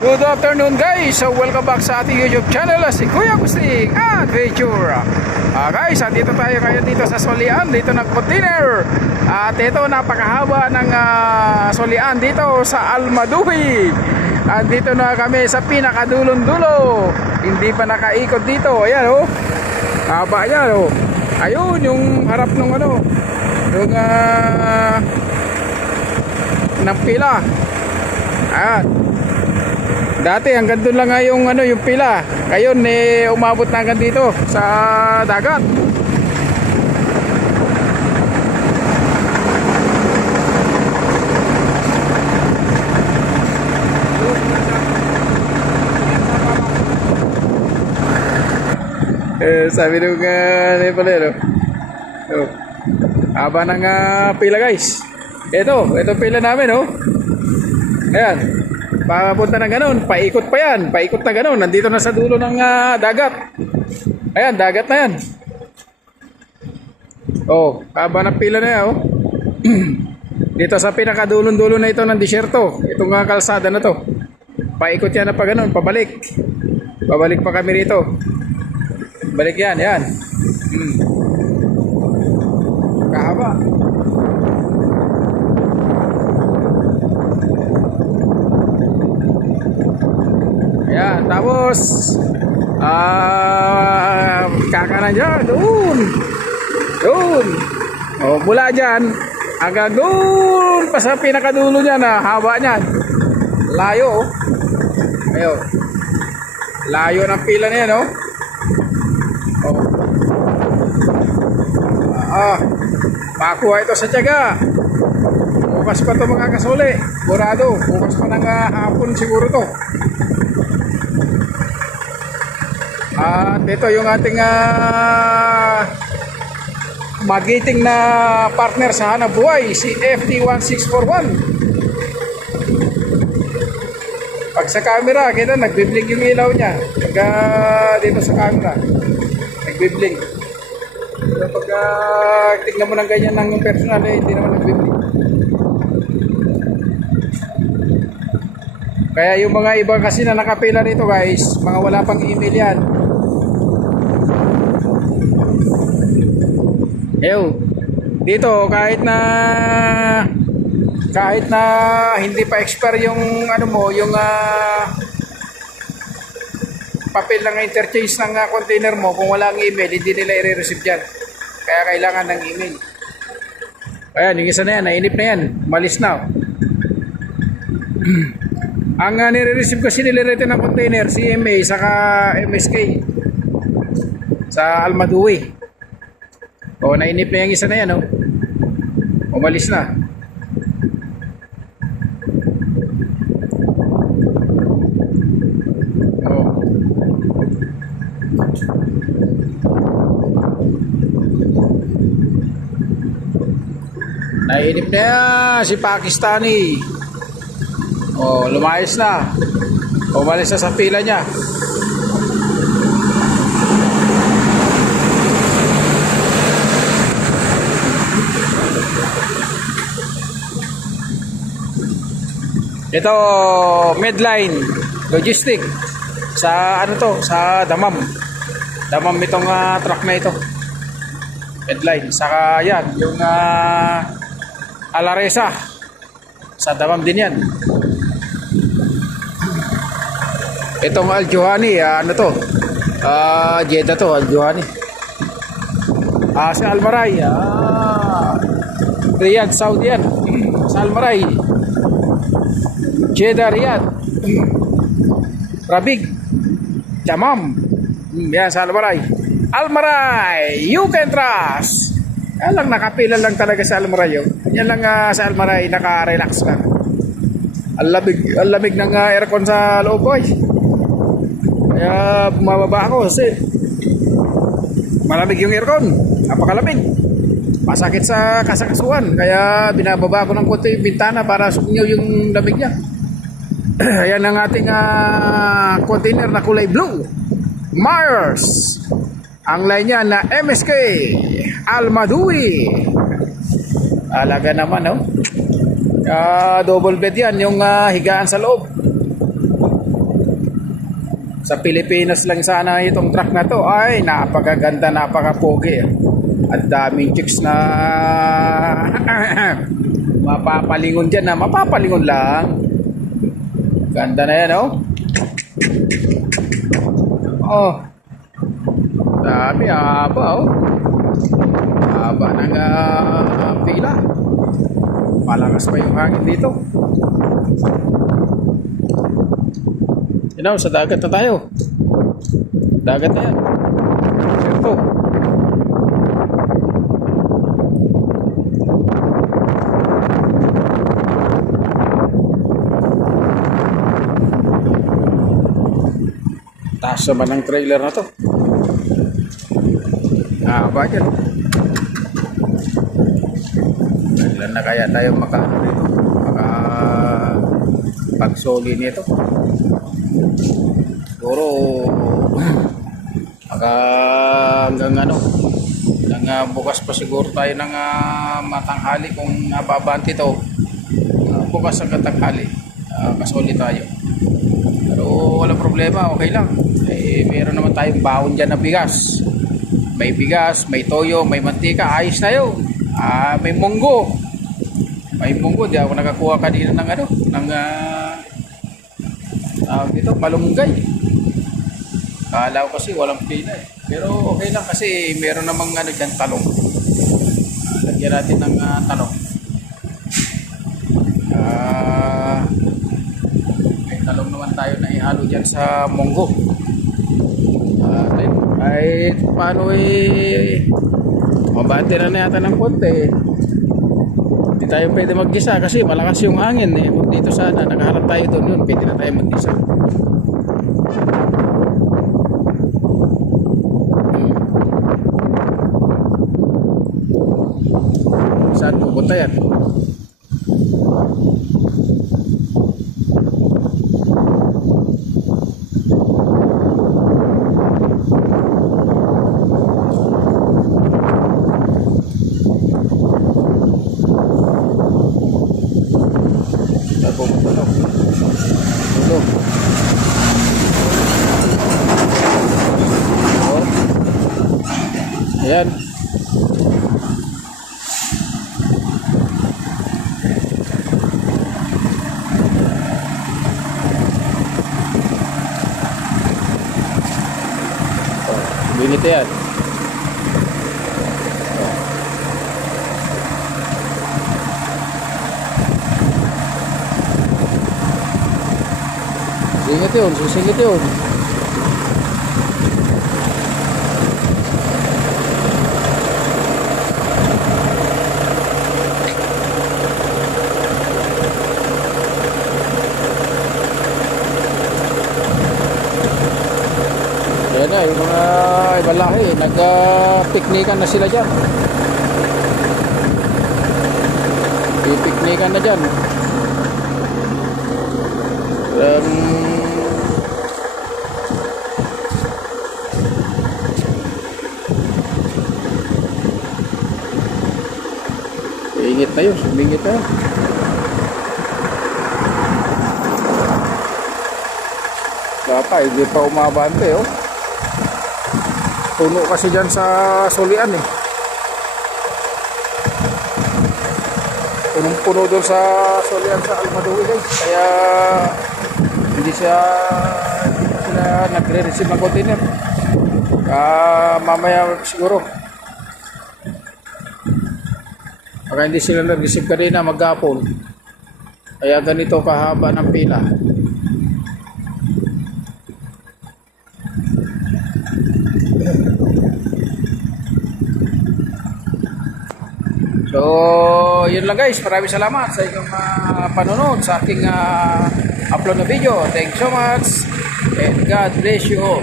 Good afternoon guys, so welcome back sa ating YouTube channel, si Kuya Agustin Adventure. Guys, dito tayo ngayon dito sa Solian, dito ng container. At ito napakahaba ng Solian dito sa Almaduhi. At dito na kami sa pinakadulong-dulo. Hindi pa nakaikot dito. Ayan oh. Haba yan oh. Ayun yung harap ng ano, yung ng pila. Ayan. Dati hanggang doon lang nga yung ano, yung pila. Ngayon umabot na hanggang dito sa dagat. Sabi nung pala oh. Haba ng pila guys. Ito pila namin oh. Ayan. Papunta na ganun, paikot pa yan, paikot na ganun, nandito na sa dulo ng dagat. Ayan, dagat na yan. Oh, haba ng pila na yan oh. Dito sa pinakadulong-dulo na ito ng disyerto, itong kalsada na to. Paikot yan na pa ganun, pabalik. Pabalik pa kami rito. Balik yan, yan. Kahaba. Ayan, tapos kakanan dyan, doon. O, mula dyan hanggang doon pa sa pinakadulo dyan, haba nyan. Layo oh. Ayun. Layo ng pila na yan oh. Makuha ito sa tiyaga. Bukas pa ito mga kasuli. Burado, bukas pa ng hapon siguro to. At ito yung ating magiting na partner sa hanap buhay, si FT1641. Pag sa camera, kita nagbiblink yung ilaw niya. Pag dito sa camera, nagbiblink. Pero pag tignan mo ng ganyan ng personal, hindi naman nagbiblink. Kaya yung mga iba kasi na nakapila rito guys, mga wala pang email yan. Ew, dito kahit na hindi pa expire yung ano mo, yung papel ng interchange ng container mo, kung wala ang email, hindi nila i-receive dyan. Kaya kailangan ng email. Ayan, yung isa na yan, nainip na yan, malis na. Ang nire-receive kasi nila rito ng container, CMA, saka MSK sa Almaduhi. O, nainip na yung isa na yan, oh. Umalis na. O. Nainip na yan, si Pakistani. O, lumayas na. Umalis na sa pila niya. Ito, Medline Logistic sa ano to, sa Damam itong truck na ito, Medline. Saka yan yung Alaresa sa Damam din yan. Itong Al-Juhani, ano to, Jeddah to, Al-Juhani. Si Almaray, Riyadh, Saudi yan. Sa Almaray, Jeddah, Riyadh, Rabig, Jamam. Yan sa Almaray. Almaray, you can trust. Yan lang, nakapila lang talaga sa Almaray. Yan lang sa Almaray, naka-relax lang. Ang lamig ng aircon sa loob boy. Kaya bumababa ako kasi malamig yung aircon, napakalamig. Masakit sa kasakasuan, kaya binababa ko ng konti yung bintana para sumnyaw yung lamig niya. Ayan ang ating container na kulay blue, Mars. Ang line niya na MSK Almaduhi. Alaga naman, oh. Double bed yan, yung higaan sa loob. Sa Pilipinas lang sana itong truck na to. Ay, napakaganda, napakapogi. At daming chicks na mapapalingon dyan na mapapalingon lang. Ganda na yan, oh. Oh. Dami, haba, oh. Haba ng pila. Malakas pa yung hangin dito. Sa dagat na tayo. Dagat na yan. Ito. Taas naman ng trailer na to. Ba dyan. Ilan na kaya tayo pagsoli nito. Siguro hanggang bukas pa siguro tayo ng matanghali kung nababanti to. Bukas ang katanghali kasoli tayo. Pero wala problema, okay lang. Meron naman tayong baon dyan na bigas. May bigas, may toyo, may mantika, ayos na yun. May munggo. May munggo, di ako nakakuha kanina ng dito, malunggay. Kala ko kasi walang pila eh. Pero okay lang kasi meron namang dyan talong. Lagyan natin ng talong. May talong naman tayo na ihalo dyan sa munggo. Ay paano mabante na yata ng konti. Hindi tayo pwede maggisa kasi malakas yung hangin eh. Dito sana, nakaharap tayo doon yun, pwede na tayo maggisa. Saan pupunta yan? Ayan. Binit yan. Sisingit yun. Ayan na, yung mga ibang lahi, nag-piknikan na sila dyan. Pipiknikan na dyan. Ingit na yun, sumingit na yun. Hindi pa umabante, oh. Puno kasi dyan sa Solian eh. Punong-puno doon sa Solian sa Almaduwi guys. Kaya hindi sila nagre-receive ng container. Mamaya siguro. Baka hindi sila nag-receive kanina maghapon. Kaya ganito kahaba ng pila. So, yun lang guys. Maraming salamat sa inyong panonood sa aking upload na video. Thanks so much and God bless you all.